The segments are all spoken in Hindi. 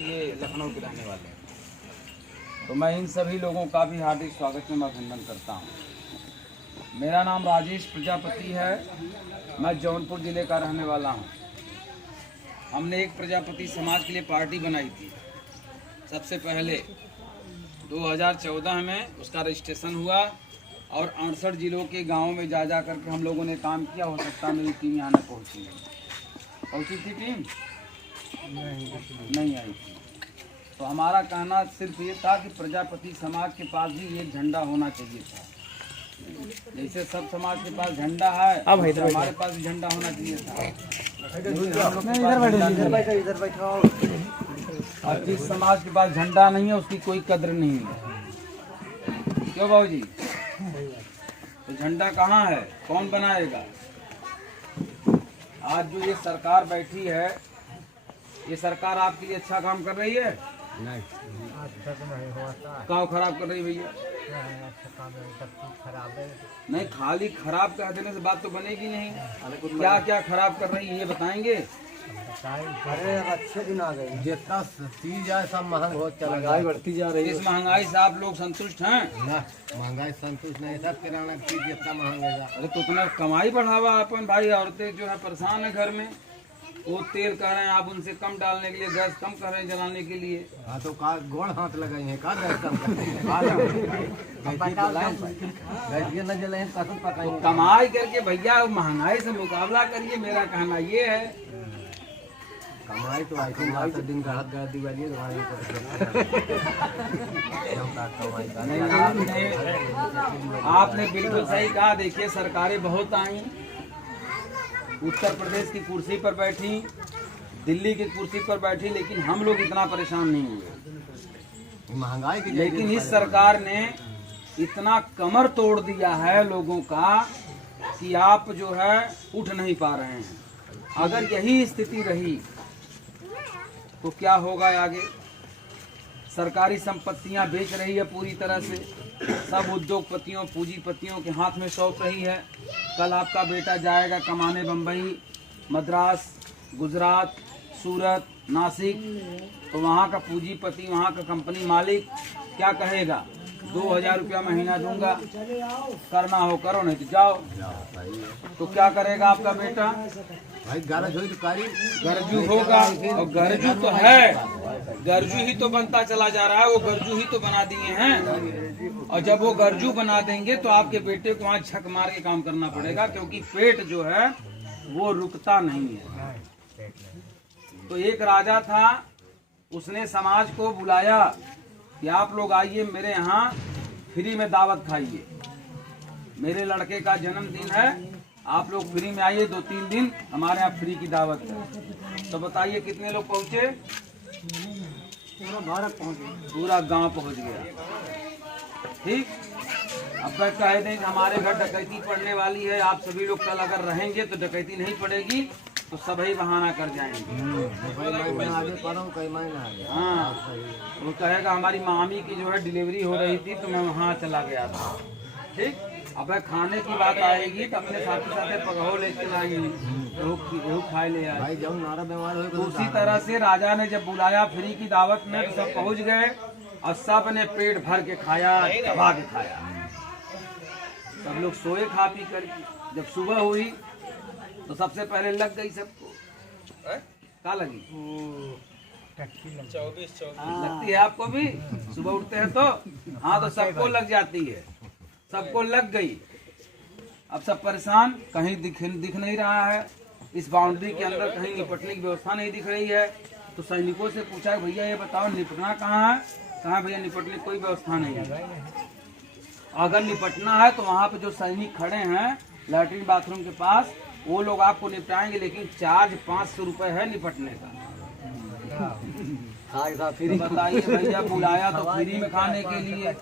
ये लखनऊ के रहने वाले हैं। तो मैं इन सभी लोगों का भी हार्दिक स्वागत में अभिनंदन करता हूँ। मेरा नाम राजेश प्रजापति है, मैं जौनपुर ज़िले का रहने वाला हूँ। हमने एक प्रजापति समाज के लिए पार्टी बनाई थी। सबसे पहले 2014 में उसका रजिस्ट्रेशन हुआ और 68 जिलों के गाँवों में जा करके हम लोगों ने काम किया। हो सकता है मेरी टीम यहाँ न पहुँची थी टीम नहीं आई थी। तो हमारा कहना सिर्फ ये था कि प्रजापति समाज के पास भी एक झंडा होना चाहिए था। जैसे सब समाज के पास झंडा है, हमारे पास भी झंडा होना चाहिए था। और जिस समाज के पास झंडा नहीं है उसकी कोई कद्र नहीं है। क्यों बाबूजी? तो झंडा कहाँ है, कौन बनाएगा? आज जो ये सरकार बैठी है, ये सरकार आपके लिए अच्छा काम कर रही है? नहीं, क्यों खराब कर रही भैया? नहीं, खाली खराब कह देने से बात तो बनेगी नहीं। क्या क्या खराब कर रही है ये बताएंगे? अरे अच्छे दिन आ गए, जितना चीज है सब महंगा बहुत चला, महंगाई बढ़ती जा रही है। इस महंगाई से आप लोग संतुष्ट हैं? ना, महंगाई संतुष्ट नहीं, सब किराना चीज जितना महंगा। अरे तो उतना कमाई बढ़ावा अपन भाई। औरतें जो है परेशान है घर में, वो तेल कह रहे हैं आप उनसे कम डालने के लिए, गैस कम कर रहे हैं जलाने के लिए। हाँ तो का गोड़ हाथ लगाई है का गैस कम न जलाए कसम पकाई। कमाई करके भैया महंगाई से मुकाबला करिए, मेरा कहना ये है। कमाई तो आई थी तो दिन रात गया दिवाली आपने बिल्कुल सही कहा। देखिए सरकारें बहुत आई, उत्तर प्रदेश की कुर्सी पर बैठी, दिल्ली की कुर्सी पर बैठी, लेकिन हम लोग इतना परेशान नहीं हुए महंगाई की। लेकिन इस सरकार ने इतना कमर तोड़ दिया है लोगों का कि आप जो है उठ नहीं पा रहे हैं। अगर यही स्थिति रही तो क्या होगा आगे? सरकारी संपत्तियां बेच रही है पूरी तरह से, सब उद्योगपतियों पूंजीपतियों के हाथ में सौंप रही है। कल आपका बेटा जाएगा कमाने बम्बई, मद्रास, गुजरात, सूरत, नासिक, तो वहाँ का पूंजीपति, वहाँ का कंपनी मालिक क्या कहेगा? 2000 रुपया महीना दूंगा, करना हो करो नहीं तो जाओ। तो क्या करेगा आपका बेटा? भाई गरजू होगा, और गरजू तो है, गरजू ही तो बनता चला जा रहा है। वो गरजू ही तो बना दिए हैं, और जब वो गरजू बना देंगे तो आपके बेटे को वहाँ झक मार के काम करना पड़ेगा, क्योंकि पेट जो है वो रुकता नहीं है। तो एक राजा था, उसने समाज को बुलाया कि आप लोग आइए मेरे यहाँ फ्री में दावत खाइए। मेरे लड़के का जन्मदिन है, आप लोग फ्री में आइए, 2-3 दिन हमारे यहाँ फ्री की दावत है। तो बताइए कितने लोग पहुँचे? पूरा भारत पहुँच गया, पूरा गांव पहुँच गया। ठीक, अब तक कह दें कि हमारे घर डकैती पड़ने वाली है, आप सभी लोग कल अगर रहेंगे तो डकैती नहीं पड़ेगी, तो सभी बहाना कर जाएंगे। हाँ, वो कहेगा हमारी मामी की जो है डिलीवरी हो रही थी तो मैं वहाँ चला गया था। ठीक, अब खाने की बात आएगी तो अपने साथी साथे पकहो लेके जाएंगे, रोक खाए ले आए। तो उसी तरह से राजा ने जब बुलाया फ्री की दावत में, तो सब पहुँच गए और सब ने पेट भर के खाया, दबा के खाया। सब लोग सोए खा पी कर। जब सुबह हुई तो सबसे पहले लग गई सबको। क्या लगी? 24 लगती है आपको भी? सुबह उठते हैं तो हाँ, तो सबको लग जाती है, सबको लग गई। अब सब परेशान, कहीं दिख नहीं रहा है, इस बाउंड्री के अंदर कहीं निपटने की व्यवस्था नहीं दिख रही है। तो सैनिकों से पूछा भैया ये बताओ निपटना कहाँ है? कहाँ भैया निपटने की कोई व्यवस्था नहीं है। अगर निपटना है तो वहाँ पे जो सैनिक खड़े हैं लैट्रिन बाथरूम के पास, वो लोग आपको निपटाएंगे, लेकिन चार्ज 500 रुपये है निपटने का। फ्री बताइए भैया, बुलाया तो फ्री में खाने के लिए,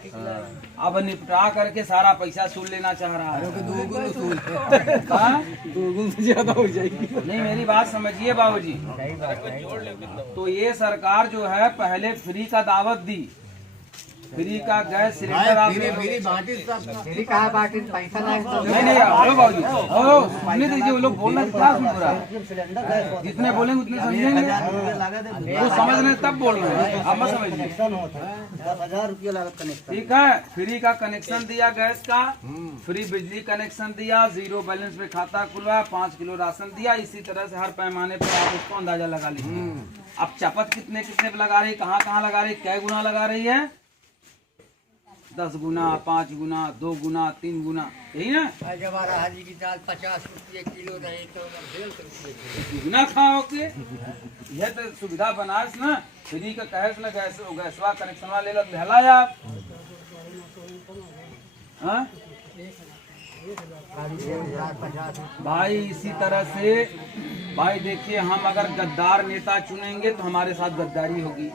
अब निपटा करके सारा पैसा सूल लेना चाह रहा है। दोगुन से ज्यादा हो जाएगी। नहीं, मेरी बात समझिए बाबूजी। तो ये सरकार जो है पहले फ्री का दावत दी, फ्री का गैस सिलेंडर आप मेरी बाटी सब मेरी कहा बाकी पैसा नहीं नहीं हेलो बाबूजी ओ सुनने दीजिए, वो लोग बोलना क्या सुन रहा है, सिलेंडर जितने बोलेंगे उतने समझेंगे, वो समझ रहे हैं तब बोल रहे हैं, आप मत समझिए। 10,000 रुपया लागत कनेक्शन। ठीक है, फ्री का कनेक्शन दिया गैस का, फ्री बिजली कनेक्शन दिया, 0 बैलेंस पे खाता खुलवाया, 5 किलो राशन दिया। इसी तरह से हर पैमाने पे आप उसको अंदाजा लगा लीजिए। अब चपत कितने कितने पे लगा रही, कहाँ कहाँ लगा रही, कै गुना लगा रही है, 10 गुना, 5 गुना, 2 गुना, 3 गुना, यही ना। जब हाजी की दाल 50 रुपये किलो रहे तो 150 रुपये दुगना खाओगे, यह तो सुविधा बनास ना, फ्री का कैश ना गैसवा कनेक्शन वाले लोग लहलाए आप। हाँ? भाई इसी तरह से भाई देखिए, हम अगर गद्दार नेता चुनेंगे तो हमारे साथ गद्दारी होगी,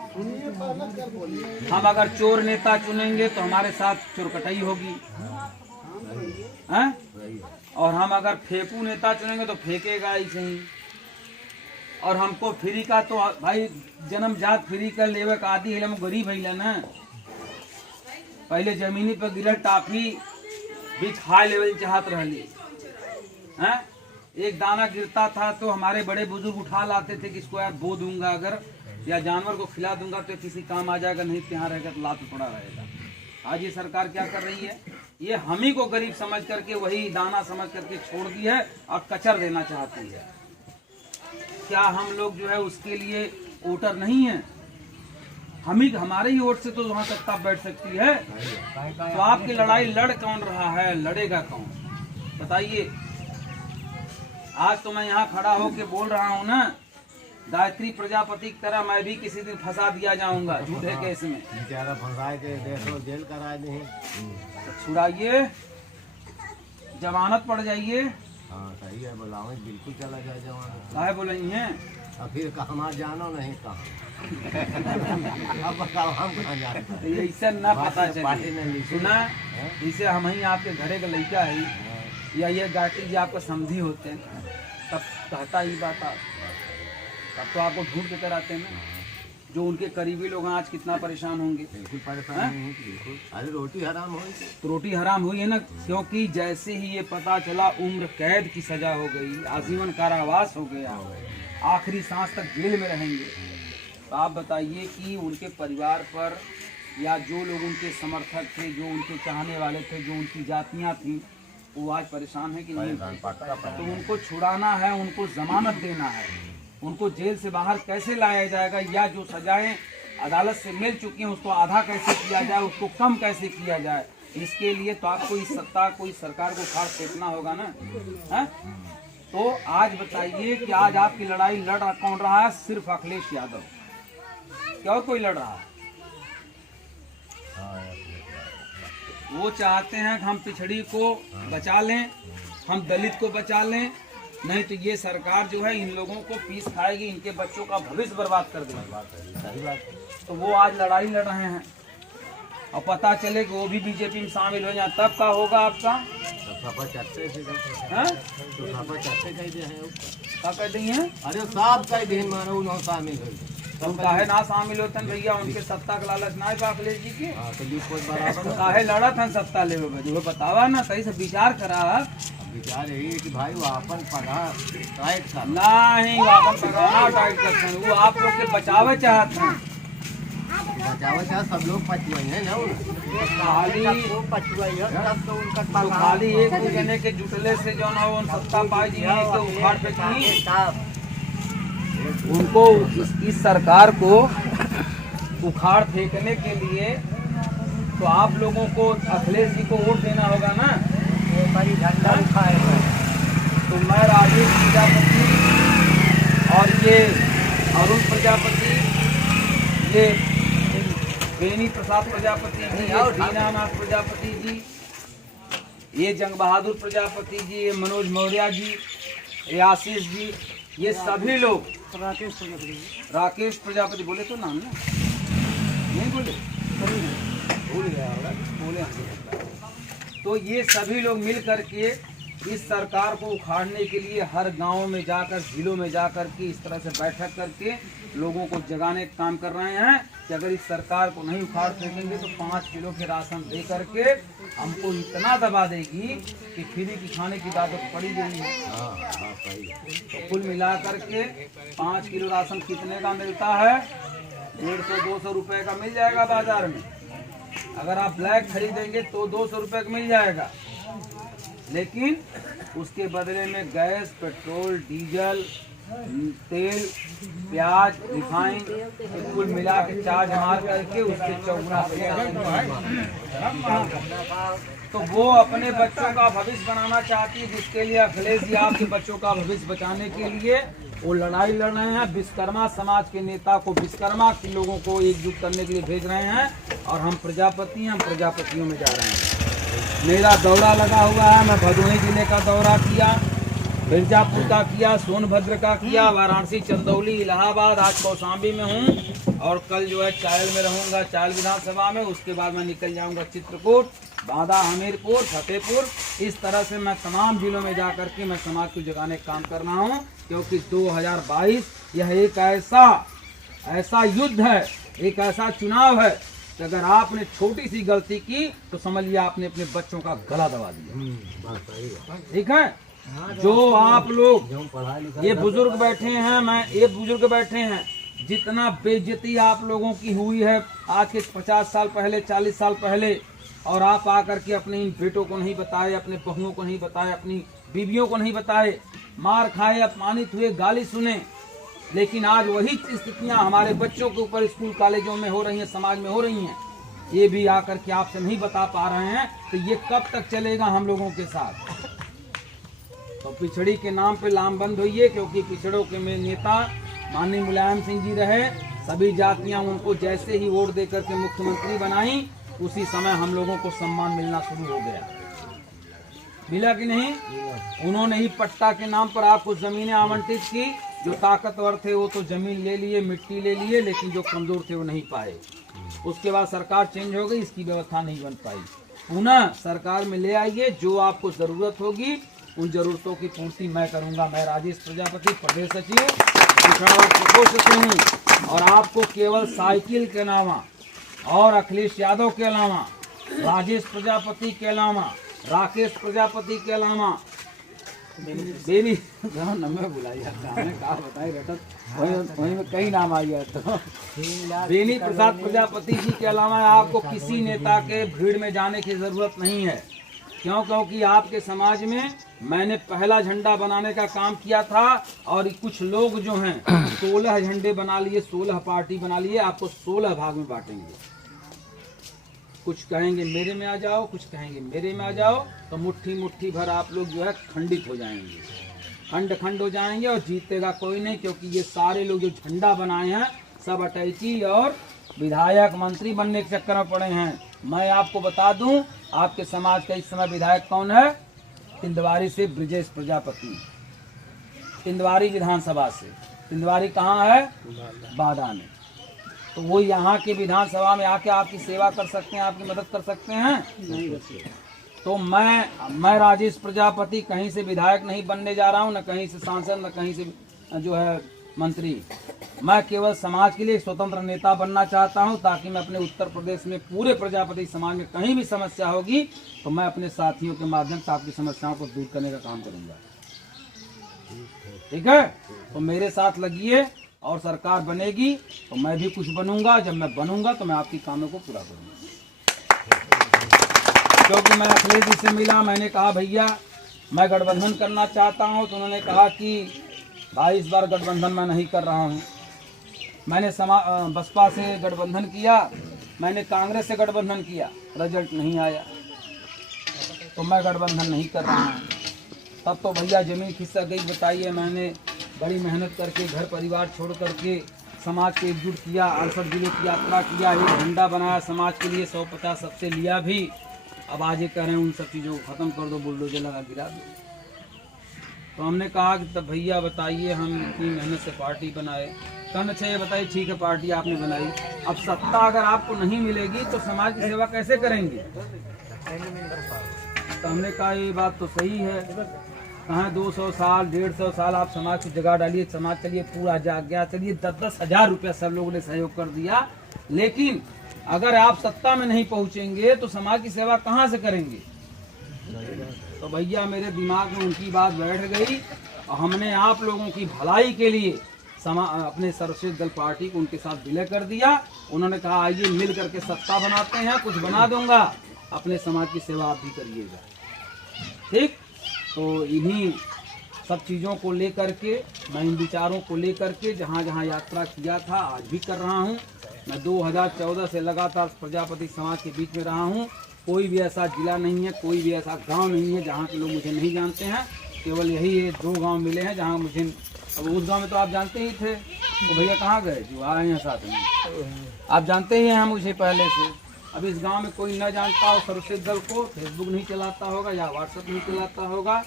हम अगर चोर नेता चुनेंगे तो हमारे साथ चोरकटाई होगी, हैं? और हम अगर फेंकू नेता चुनेंगे तो फेंकेगा ही सही। और हमको फ्री का तो भाई जन्म जात फ्री का लेवे का आदि हम गरीब है ना, पहले जमीनी पर गिरल टाफी भी खा लेवल चाहत रहली हैं। एक दाना गिरता था तो हमारे बड़े बुजुर्ग उठा लाते थे कि इसको यार बो दूंगा अगर, या जानवर को खिला दूंगा तो किसी काम आ जाएगा, नहीं तो यहाँ रहेगा तो लात पड़ा रहेगा। आज ये सरकार क्या कर रही है, ये हम ही को गरीब समझ करके वही दाना समझ करके छोड़ दी है और कचर देना चाहती है। क्या हम लोग जो है उसके लिए वोटर नहीं है, हम ही हमारे ही वोट से तो वहाँ सत्ता बैठ सकती है। तो आपकी लड़ाई लड़ कौन रहा है, लड़ेगा कौन बताइए। आज तो मैं यहाँ खड़ा होके बोल रहा हूँ ना, गायत्री प्रजापति की तरह मैं भी किसी दिन फंसा दिया जाऊंगा झूठे केस में। बेचारा फंसाए के देखो जेल करा दे, छुड़ाइए, जमानत पड़ जाइए। हाँ सही है, बुलाओ बिल्कुल चला जाए जवान। काहे बोल रही हैं, और फिर हमारा जानो नहीं कहाँ अब बताओ हम कहाँ जाते तो ये इससे ना पता पार्टी चले। ने लिखी। सुना, इसे हम ही आपके घरे का लड़का है या ये गायत्री जी आपका समझी होते हैं, तब कहता ही बात आप, तब तो आपको ढूंढ के कराते हैं ना। जो उनके करीबी लोग आज कितना परेशान होंगे। बिल्कुल परेशान नहीं, बिल्कुल। अरे रोटी हराम हुई तो रोटी हराम हुई है ना, क्योंकि जैसे ही ये पता चला उम्र कैद की सजा हो गई, आजीवन कारावास हो गया, आखिरी सांस तक जेल में रहेंगे, तो आप बताइए कि उनके परिवार पर या जो लोग उनके समर्थक थे, जो उनके चाहने वाले थे, जो उनकी जातियां थी, वो आज परेशान है कि नहीं। तो उनको छुड़ाना है, उनको जमानत देना है, उनको जेल से बाहर कैसे लाया जाएगा, या जो सजाएं अदालत से मिल चुकी हैं उसको आधा कैसे किया जाए, उसको कम कैसे किया जाए, इसके लिए तो आपको इस सत्ता को, इस सरकार को खास फेंकना होगा ना, है? तो आज बताइए कि आज आपकी लड़ाई लड़ कौन रहा है, सिर्फ अखिलेश यादव, क्या और कोई लड़ रहा है? वो चाहते हैं कि हम पिछड़ी को बचा लें, हम दलित को बचा लें, नहीं तो ये सरकार जो है इन लोगों को पीस खाएगी, इनके बच्चों का भविष्य बर्बाद कर देगी। तो वो आज लड़ाई लड़ रहे हैं, और पता चले कि वो भी बीजेपी में शामिल हो जाए, तब क्या होगा आपका? हैं? क्या कह दी हैं? अरे साहब कई दिन मानो उन्होंने शामिल हो तुम काहे ना शामिल होते हैं भैया, उनके सत्ता का लालच ना है अखिलेश जी की। तो कोई बराबर काहे लड़ा था सत्ता ले वो बतावा ना, सही से विचार करा। विचार यही है कि भाई वो अपन पगार टाइट कर नहीं, वापस पगाना टाइट करते हैं, वो आप लोग के बचावे चाहते हैं। बचावा चाहे सब लोग पचुआई है ना, खाली वो पचुआई है, तब तो उनका तो खाली एक दो जने के जुटले से जो ना वो सत्ता पाई जी के उखाड़ पे की, साहब उनको इस सरकार को उखाड़ फेंकने के लिए तो आप लोगों को अखिलेश जी को वोट देना होगा ना। ये बड़ी झंडा उठाए तो मैं राजेश प्रजापति और ये अरुण प्रजापति, ये बेनी प्रसाद प्रजापति जी, ये दीनानाथ प्रजापति जी, ये जंग बहादुर प्रजापति जी, ये मनोज मौर्य जी, ये आशीष जी, ये सभी लोग, राकेश प्रजापति बोले तो नाम ना, नहीं बोले, भूल गया होगा, बोले। तो ये सभी लोग मिल करके इस सरकार को उखाड़ने के लिए हर गांव में जाकर, जिलों में जाकर के इस तरह से बैठक करके लोगों को जगाने का काम कर रहे हैं कि अगर इस सरकार को नहीं उखाड़ सकेंगे तो 5 किलो के राशन दे करके हमको इतना दबा देगी कि फ्री की खाने की आदत पड़ी गई है। तो कुल मिला करके 5 किलो राशन कितने का मिलता है? 150-200 रुपए का मिल जाएगा बाजार में। अगर आप ब्लैक खरीदेंगे तो 200 रुपए का मिल जाएगा, लेकिन उसके बदले में गैस, पेट्रोल, डीजल, तेल, प्याज, रिफाइन कुल मिला के चार्ज मार करके उसके 54। तो वो अपने बच्चों का भविष्य बनाना चाहती है, जिसके लिए अखिलेश जी आपके बच्चों का भविष्य बचाने के लिए वो लड़ाई लड़ रहे हैं। विश्वकर्मा समाज के नेता को, विश्वकर्मा के लोगों को एकजुट करने के लिए भेज रहे हैं और हम प्रजापति हैं, हम प्रजापतियों में जा रहे हैं। मेरा दौरा लगा हुआ है। मैं भदोही जिले का दौरा किया, मिर्जापुर का किया, सोनभद्र का किया, वाराणसी, चंदौली, इलाहाबाद, आज कौशाम्बी में हूँ और कल जो है चायल में रहूँगा, चायल विधानसभा में। उसके बाद मैं निकल जाऊँगा चित्रकूट, बांदा, हमीरपुर, फतेहपुर। इस तरह से मैं तमाम जिलों में जाकर के मैं समाज को जगाने का काम कर रहा हूँ, क्योंकि 2022 यह एक ऐसा युद्ध है, एक ऐसा चुनाव है कि अगर आपने छोटी सी गलती की तो समझ लिया आपने अपने बच्चों का गला दबा दिया। ठीक है, जो आप लोग ये बुजुर्ग बैठे हैं, ये बुजुर्ग बैठे हैं, जितना बेइज्जती आप लोगों की हुई है आज के 50 साल पहले, 40 साल पहले, और आप आकर के अपने इन बेटों को नहीं बताए, अपने बहुओं को नहीं बताए, अपनी बीवियों को नहीं बताए, मार खाए, अपमानित हुए, गाली सुने। लेकिन आज वही स्थितियां हमारे बच्चों के ऊपर स्कूल कॉलेजों में हो रही हैं, समाज में हो रही हैं। ये भी आकर के आपसे नहीं बता पा रहे हैं, तो ये कब तक चलेगा हम लोगों के साथ? तो पिछड़ी के नाम पे लामबंद होइए, क्योंकि पिछड़ों के में नेता माननीय मुलायम सिंह जी रहे। सभी जातियां उनको जैसे ही वोट दे करके मुख्यमंत्री बनाई, उसी समय हम लोगों को सम्मान मिलना शुरू हो गया। मिला कि नहीं? उन्होंने ही पट्टा के नाम पर आपको जमीनें आवंटित की। जो ताकतवर थे वो तो जमीन ले लिए, मिट्टी ले लिए, लेकिन जो कमजोर थे वो नहीं पाए। उसके बाद सरकार चेंज हो गई, इसकी व्यवस्था नहीं बन पाई। पुनः सरकार में ले आइए, जो आपको जरूरत होगी उन जरूरतों की पूर्ति मैं करूंगा। मैं राजेश प्रजापति, प्रदेश सचिव पिछड़ा वर्ग प्रकोष्ठ से हूँ, और आपको केवल साइकिल के अलावा और अखिलेश यादव के अलावा, राजेश प्रजापति के अलावा, राकेश प्रजापति के अलावा, बेनी नंबर बुलाई हमें कहा बताए रटत वही में कई नाम आ गया। तो बेनी प्रसाद प्रजापति जी के अलावा आपको किसी नेता के भीड़ में जाने की जरूरत नहीं है। क्यों? क्योंकि आपके समाज में मैंने पहला झंडा बनाने का काम किया था, और कुछ लोग जो हैं 16 झंडे बना लिए, 16 पार्टी बना लिए। आपको 16 भाग में बांटेंगे। कुछ कहेंगे मेरे में आ जाओ, कुछ कहेंगे मेरे में आ जाओ, तो मुट्ठी मुट्ठी भर आप लोग जो है खंडित हो जाएंगे, खंड खंड हो जाएंगे, और जीतेगा कोई नहीं। क्योंकि ये सारे लोग जो झंडा बनाए हैं सब अटैची और विधायक, मंत्री बनने के चक्कर में पड़े हैं। मैं आपको बता दूं, आपके समाज का इस समय विधायक कौन है? तिंदवारी से ब्रिजेश प्रजापति, तिंदवारी विधानसभा से। तिंदवारी कहाँ है? बादा में। तो वो यहाँ के विधानसभा में आके आपकी सेवा कर सकते हैं, आपकी मदद कर सकते हैं। तो मैं राजेश प्रजापति कहीं से विधायक नहीं बनने जा रहा हूँ, न कहीं से सांसद, न कहीं से जो है मंत्री। मैं केवल समाज के लिए स्वतंत्र नेता बनना चाहता हूं, ताकि मैं अपने उत्तर प्रदेश में पूरे प्रजापति समाज में कहीं भी समस्या होगी तो मैं अपने साथियों के माध्यम से आपकी समस्याओं को दूर करने का काम करूंगा। ठीक है? तो मेरे साथ लगिए, और सरकार बनेगी तो मैं भी कुछ बनूंगा। जब मैं बनूंगा तो मैं आपकी कामों को पूरा करूंगा। क्योंकि मैं अखिलेश जी से मिला, मैंने कहा भैया मैं गठबंधन करना चाहता हूं, तो उन्होंने कहा कि भाई इस बार गठबंधन मैं नहीं कर रहा हूँ। मैंने बसपा से गठबंधन किया, मैंने कांग्रेस से गठबंधन किया, रिजल्ट नहीं आया, तो मैं गठबंधन नहीं कर रहा हूँ। तब तो भैया जमीन खिसक गई। बताइए, मैंने बड़ी मेहनत करके घर परिवार छोड़ करके समाज को एकजुट किया, 68 जिले की यात्रा किया, एक झंडा बनाया समाज के लिए, 150 सबसे लिया भी। अब आज ये कह रहे हैं उन सब चीज़ों को ख़त्म कर दो, बुलडोजर लगा गिरा दो। तो हमने कहा कि तब भैया बताइए, हम इतनी मेहनत से पार्टी बनाए, कहना चाहिए बताइए ठीक है पार्टी आपने बनाई, अब सत्ता अगर आपको नहीं मिलेगी तो समाज की सेवा कैसे करेंगे? तो हमने कहा ये बात तो सही है, कहाँ 200 साल 150 साल आप समाज की जगह डालिए, समाज चलिए पूरा जाग गया, चलिए 10-10 हजार रुपया सब लोगों ने सहयोग कर दिया, लेकिन अगर आप सत्ता में नहीं पहुंचेंगे तो समाज की सेवा कहाँ से करेंगे। तो भैया मेरे दिमाग में उनकी बात बैठ गई और हमने आप लोगों की भलाई के लिए अपने सर्वश्रेष्ठ दल पार्टी को उनके साथ विलय कर दिया। उन्होंने कहा आइए मिल करके सत्ता बनाते हैं, कुछ बना दूंगा, अपने समाज की सेवा आप भी करिएगा। ठीक, तो इन्हीं सब चीज़ों को लेकर के, मैं इन विचारों को लेकर के जहाँ जहाँ यात्रा किया था आज भी कर रहा हूँ। मैं 2014 से लगातार प्रजापति समाज के बीच में रहा हूँ। कोई भी ऐसा जिला नहीं है, कोई भी ऐसा गांव नहीं है जहाँ के लोग मुझे नहीं जानते हैं। केवल यही 2 गांव मिले हैं जहाँ मुझे, अब उस गांव में तो आप जानते ही थे, तो भैया कहाँ गए जो आए हैं साथ में, आप जानते ही हैं मुझे पहले से। अब इस गांव में कोई न जानता हो सर्वश्रेष्ठ दल को, फेसबुक नहीं चलाता होगा या व्हाट्सएप नहीं चलाता होगा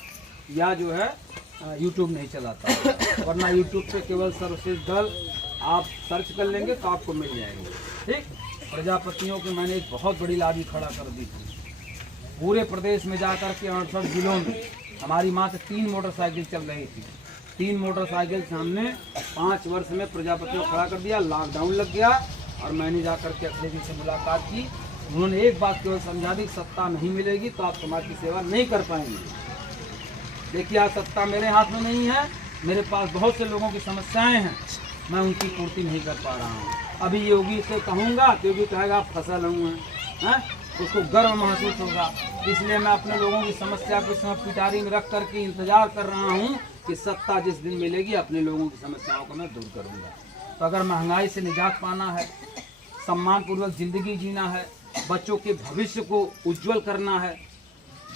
या जो है यूट्यूब नहीं चलाता होगा, वरना यूट्यूब पे केवल सर्वश्रेष्ठ दल आप सर्च कर लेंगे तो आपको मिल जाएंगे। ठीक, प्रजापतियों की मैंने एक बहुत बड़ी लाबी खड़ा कर दी थी पूरे प्रदेश में जाकर के 68 जिलों में। हमारी माँ से 3 मोटरसाइकिल चल रही थी, 3 मोटरसाइकिल से हमने 5 वर्ष में प्रजापतियों खड़ा कर दिया। लॉकडाउन लग गया और मैंने जाकर के अखिलेश जी से मुलाकात की। उन्होंने एक बात केवल समझा दी, सत्ता नहीं मिलेगी तो आप समाज की सेवा नहीं कर पाएंगे। देखिए आज सत्ता मेरे हाथ में नहीं है, मेरे पास बहुत से लोगों की समस्याएं हैं, मैं उनकी पूर्ति नहीं कर पा रहा हूँ। अभी योगी से कहूँगा तो योगी कहेगा आप फसल हुए हैं, उसको गर्व महसूस होगा। इसलिए मैं अपने लोगों की समस्या को समय पिटारी में रख करके इंतजार कर रहा हूँ कि सत्ता जिस दिन मिलेगी अपने लोगों की समस्याओं को मैं दूर करूँगा। तो अगर महंगाई से निजात पाना है, सम्मान पूर्वक जिंदगी जीना है, बच्चों के भविष्य को उज्जवल करना है,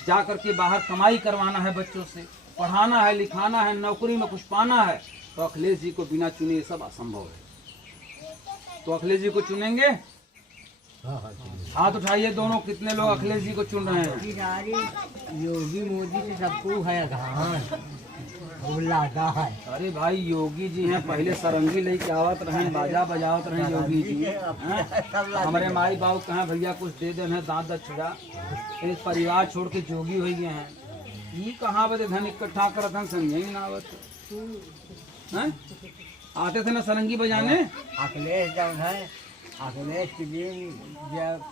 जा कर के बाहर कमाई करवाना है, बच्चों से पढ़ाना है, लिखाना है, नौकरी में कुछ पाना है, तो अखिलेश जी को बिना चुने ये सब असंभव है। तो अखिलेश जी को चुनेंगे? हाथ उठाइए दोनों, कितने लोग अखिलेश जी को चुन रहे हैं? योगी मोदी से सबको है है। अरे भाई योगी जी हैं, पहले सरंगी लेके आवत रहे, बाजा बजावत रहे योगी जी। हमारे माई बाबू कहें भैया कुछ दे देना दांत दक्षिणा, इस परिवार छोड़ के जोगी हो गए हैं। ये कहाँ बदे धन इकट्ठा करत हैं, समझे ही ना आवत हैं? आते थे ना सरंगी बजाने। अखिलेश जब है, अखिलेश के दिन जब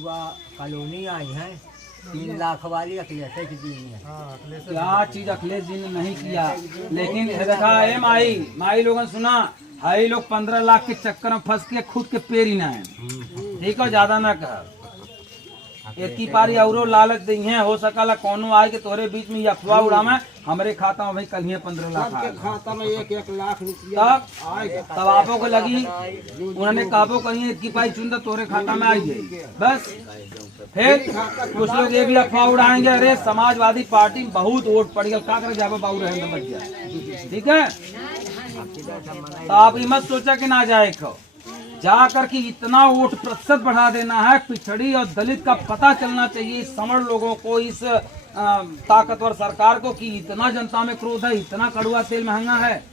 हुआ कॉलोनी आई है 3 लाख वाली, अखिलेश के दिन है। क्या चीज अखिलेश जी ने नहीं किया, लेकिन देखा है माई लोगों सुना हाई लोग 15 लाख के चक्कर में फंस के खुद के पेड़ ही ना है। ठीक है, ज्यादा ना कहा, एक ही पारी औरो लालच दी है, हो सकला कोनो आए के तोरे बीच में अफवाह उड़ावे हमारे खाता में भाई कल ही 15 लाख खाता में 1-1 लाख रुपया तब आपो को लगी, उन्होंने काबो कही की पाई चुन तोरे खाता में आई गई। बस फिर कुछ लोग ये भी अफवाह उड़ाएंगे, अरे समाजवादी पार्टी में बहुत वोट पड़ गया, क्या करे जाबे बाबू रहे बच जाए। ठीक है, तो आप ये मत सोचा कि ना जाए खो, जाकर के इतना वोट प्रतिशत बढ़ा देना है, पिछड़ी और दलित का पता चलना चाहिए इस समर लोगों को, इस ताकतवर सरकार को कि इतना जनता में क्रोध है, इतना कड़वा तेल महंगा है।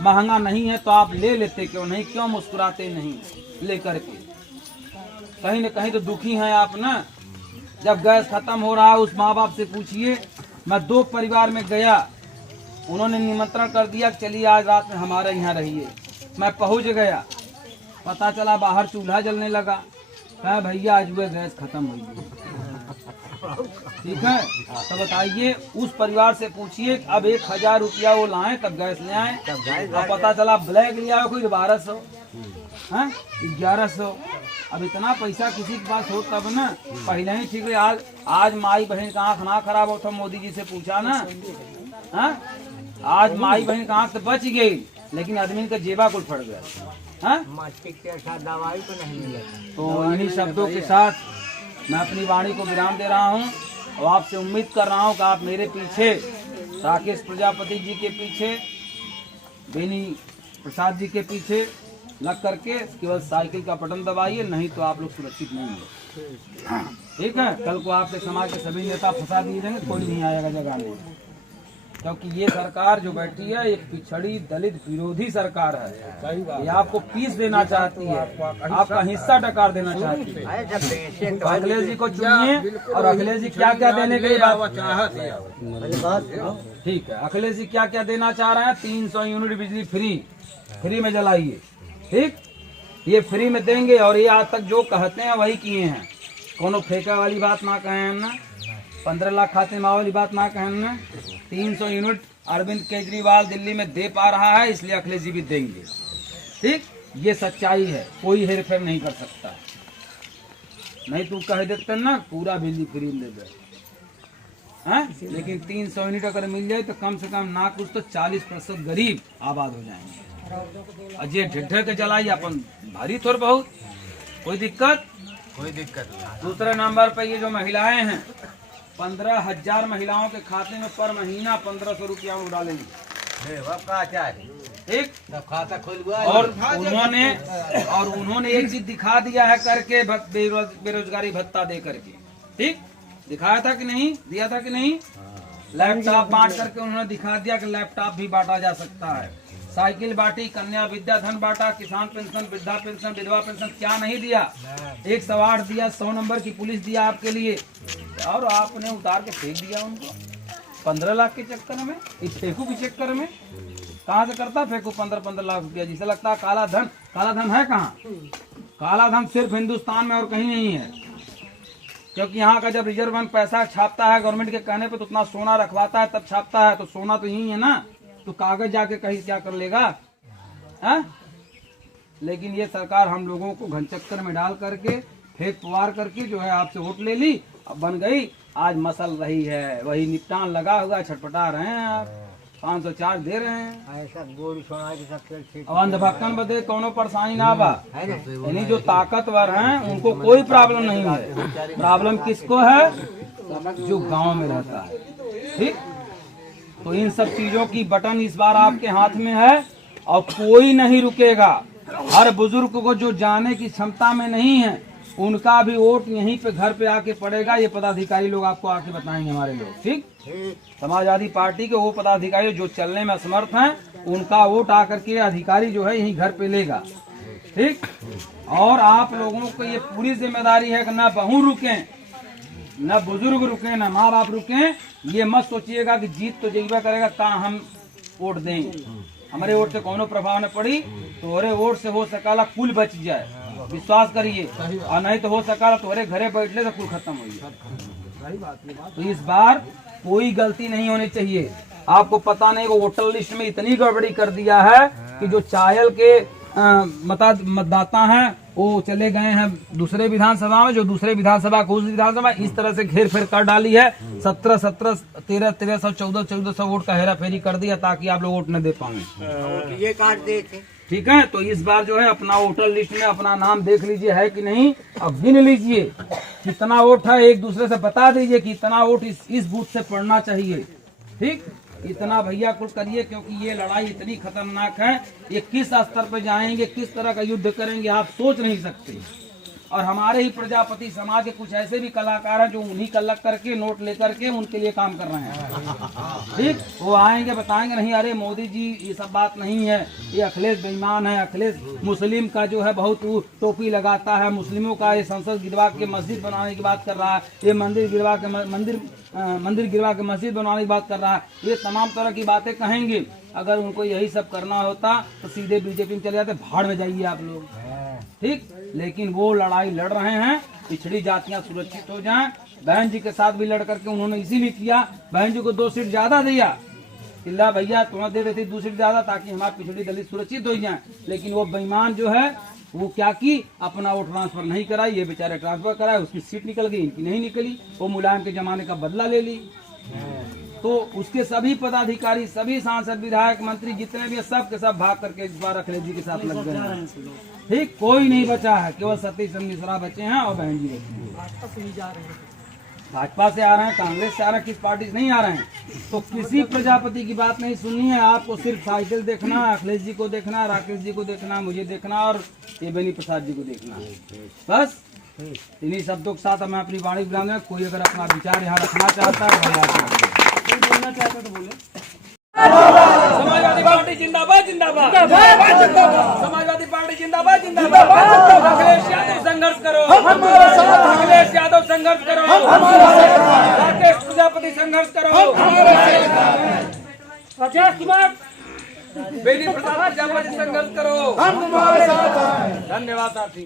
महंगा नहीं है तो आप ले लेते क्यों नहीं, क्यों मुस्कुराते नहीं लेकर के? कहीं न कहीं तो दुखी हैं आप ना। जब गैस खत्म हो रहा है उस माँ बाप से पूछिए। मैं 2 परिवार में गया, उन्होंने निमंत्रण कर दिया चलिए आज रात में हमारे यहाँ रहिए। मैं पहुँच गया, पता चला बाहर चूल्हा जलने लगा। कहा भैया आज वो गैस खत्म हो गई। ठीक है, तो बताइए उस परिवार से पूछिए अब 1000 रुपया वो लाएं तब गैस ले आए, और पता चला ब्लैक लिया कोई 1200 है 1100। अब इतना पैसा किसी के पास हो तब ना, पहले ही ठीक है। आज माई बहन का आँख ना खराब हो तो मोदी जी से पूछा ना, आज माई बहन का आँख तो बच गई, लेकिन आदमी का जेबा कुल फट गया। दवाई तो नहीं मिला। तो इन्हीं शब्दों के साथ मैं अपनी वाणी को विराम दे रहा हूँ और आपसे उम्मीद कर रहा हूँ कि आप मेरे पीछे, राकेश प्रजापति जी के पीछे, बेनी प्रसाद जी के पीछे लग करके केवल साइकिल का बटन दबाइए, नहीं तो आप लोग सुरक्षित नहीं है। ठीक है, कल को आपके समाज के सभी नेता फंसा दिए जाएंगे, कोई नहीं आएगा जगाने। क्योंकि ये सरकार जो बैठी है एक पिछड़ी दलित विरोधी सरकार है। ये आपको पीस देना चाहती है, आपका हिस्सा डकार देना चाहती है। तो अखिलेश जी को चुनिए और अखिलेश जी क्या क्या देने की बात, ठीक है, अखिलेश जी क्या क्या देना चाह रहे हैं। 300 यूनिट बिजली फ्री में जलाइए, ठीक, ये फ्री में देंगे। और ये आज तक जो कहते हैं वही किए हैं, कोनो फेंका वाली बात ना कहे हैं ना, 15 लाख खाते में वाली बात ना कहे ना। 300 यूनिट अरविंद केजरीवाल दिल्ली में दे पा रहा है, इसलिए अखिलेश जी भी देंगे, ठीक, ये सच्चाई है, कोई हेर फेर नहीं कर सकता। नहीं तो कह देते ना पूरा बिजली फ्री में दे दे, लेकिन 300 यूनिट अगर मिल जाए तो कम से कम ना कुछ तो 40% गरीब आबाद हो जाएंगे। अजय ढिढे के जलाई अपन भारी थोड़ बहुत, कोई दिक्कत नहीं। दूसरे नंबर पे ये जो महिलाएं हैं, 15,000 महिलाओं के खाते में पर महीना 1500 रुपया वो डालेंगे, ठीक। खाता खुल और उन्होंने एक चीज दिखा दिया है करके, बेरोजगारी भत्ता दे करके, ठीक, दिखाया था कि नहीं, दिया था कि नहीं। लैपटॉप बांट करके उन्होंने दिखा दिया कि लैपटॉप भी बांटा जा सकता है। साइकिल बांटी, कन्या विद्या धन बांटा, किसान पेंशन, वृद्धा पेंशन, विधवा पेंशन, क्या नहीं दिया। 108 दिया, 100 नंबर की पुलिस दिया आपके लिए, और आपने उतार के फेंक दिया उनको 15 लाख के चक्कर में। इस फेंकू के चक्कर में कहाँ से करता फेंकू 15-15 लाख रुपया, जिसे लगता है काला धन। काला धन है कहाँ? काला धन सिर्फ हिंदुस्तान में और कहीं नहीं है, क्योंकि यहाँ का जब रिजर्व बैंक पैसा छापता है गवर्नमेंट के कहने पे तो उतना सोना रखवाता है तब छापता है, तो सोना तो यही है ना, तो कागज जाके कहीं क्या कर लेगा, है? लेकिन ये सरकार हम लोगों को घनचक्कर में डाल करके फेंक पुआर करके जो है आपसे वोट ले ली, अब बन गई, आज मसल रही है, वही निपटान लगा हुआ, छटपटा रहे हैं आप, 504 दे रहे हैं। ऐसा गोली सोना के सब अब अंधभक्तन बदे कोनो परेशानी ना बा, यानी जो ताकतवर हैं उनको कोई प्रॉब्लम नहीं है। प्रॉब्लम किसको है? जो गांव में रहता है, ठीक। तो इन सब चीजों की बटन इस बार आपके हाथ में है और कोई नहीं रुकेगा। हर बुजुर्ग को जो जाने की क्षमता में नहीं है उनका भी वोट यहीं पे घर पे आके पड़ेगा। ये पदाधिकारी लोग आपको आके बताएंगे, हमारे लोग, ठीक। समाजवादी पार्टी के वो पदाधिकारी जो चलने में असमर्थ हैं उनका वोट आकर के अधिकारी जो है यहीं घर पे लेगा, ठीक। और आप लोगों को ये पूरी जिम्मेदारी है कि न बहू रुके, न बुजुर्ग रुके, न माँ बाप रुके। ये मत सोचिएगा कि जीत तो जईबा करेगा, कहाँ हम वोट देंगे, हमारे वोट से कोनो प्रभाव न पड़ी, तोहरे वोट से हो सकाला कुल बच जाए, विश्वास करिए, और नहीं तो हो सकाला तोहरे घरे बैठ ले तो कुल खत्म हो जाए। तो इस बार कोई गलती नहीं होनी चाहिए। आपको पता नहीं वो वोटर लिस्ट में इतनी गड़बड़ी कर दिया है कि जो चायल के मतदाता हैं वो चले गए हैं दूसरे विधानसभा में, जो दूसरे विधानसभा को उस विधानसभा, इस तरह से घेर फेर कर डाली है। 1700, 1300, 1400 वोट का हेरा फेरी कर दिया ताकि आप लोग वोट न दे पाए, ये काट देते, ठीक है। तो इस बार जो है अपना वोटर लिस्ट में अपना नाम देख लीजिए है कि नहीं, अब गिन लीजिए कितना वोट है, एक दूसरे से बता दीजिए कि इतना वोट इस बूथ से पड़ना चाहिए, ठीक। इतना भैया कुछ करिए, क्योंकि ये लड़ाई इतनी खतरनाक है, ये किस स्तर पे जाएंगे, किस तरह का युद्ध करेंगे आप सोच नहीं सकते। और हमारे ही प्रजापति समाज के कुछ ऐसे भी कलाकार हैं जो उन्हीं का लग करके नोट लेकर के उनके लिए काम कर रहे हैं, ठीक। वो आएंगे बताएंगे नहीं अरे मोदी जी ये सब बात नहीं है, ये अखिलेश बेईमान है, अखिलेश मुस्लिम का जो है बहुत टोपी लगाता है, मुस्लिमों का ये संसद गिरवा के मस्जिद बनाने की बात कर रहा है, ये मंदिर गिरवा के मस्जिद बनाने की बात कर रहा है, ये तमाम तरह की बातें कहेंगे। अगर उनको यही सब करना होता तो सीधे बीजेपी में चले जाते, भाड़ में जाइए आप लोग, ठीक। लेकिन वो लड़ाई लड़ रहे हैं, पिछड़ी जातियां सुरक्षित हो जाएं। बहन जी के साथ भी लड़ करके उन्होंने इसीलिए किया, बहन जी को 2 सीट ज्यादा दिया, किला भैया तुम्हें दे देती 2 सीट ज्यादा ताकि हमारे पिछड़ी दलित सुरक्षित हो जाए। लेकिन वो बेईमान जो है वो क्या की, अपना वो ट्रांसफर नहीं कराई, ये बेचारे ट्रांसफर कराए, उसकी सीट निकल गई, इनकी नहीं निकली, वो मुलायम के जमाने का बदला ले ली। तो उसके सभी पदाधिकारी, सभी सांसद, विधायक, मंत्री जितने भी सब के सब भाग करके इस बार अखिलेश जी के साथ लग गए हैं, ठीक। कोई नहीं बचा है, केवल सतीश मिश्रा बचे हैं और बहन जी बचे हैं। भाजपा से आ रहे हैं, कांग्रेस से आ रहे हैं, किस पार्टी से नहीं आ रहे हैं। तो किसी प्रजापति की बात नहीं सुननी है आपको, सिर्फ साइकिल देखना है, अखिलेश जी को देखना है, राकेश जी को देखना है, मुझे देखना है और ये बेनी प्रसाद जी को देखना है, बस। इन्हीं शब्दों के साथ मैं अपनी वाणी विराम दूंगा। कोई अगर अपना विचार यहाँ रखना चाहता है, बोलना चाहता है तो बोले। जिंदाबाद, समाजवादी पार्टी जिंदाबाद, जिंदाबाद। अखिलेश यादव संघर्ष करो, अखिलेश यादव संघर्ष करो, राकेश प्रजापति संघर्ष करो, राजेश कुमार बेनी प्रताप प्रजापति संघर्ष करो। धन्यवाद साथी।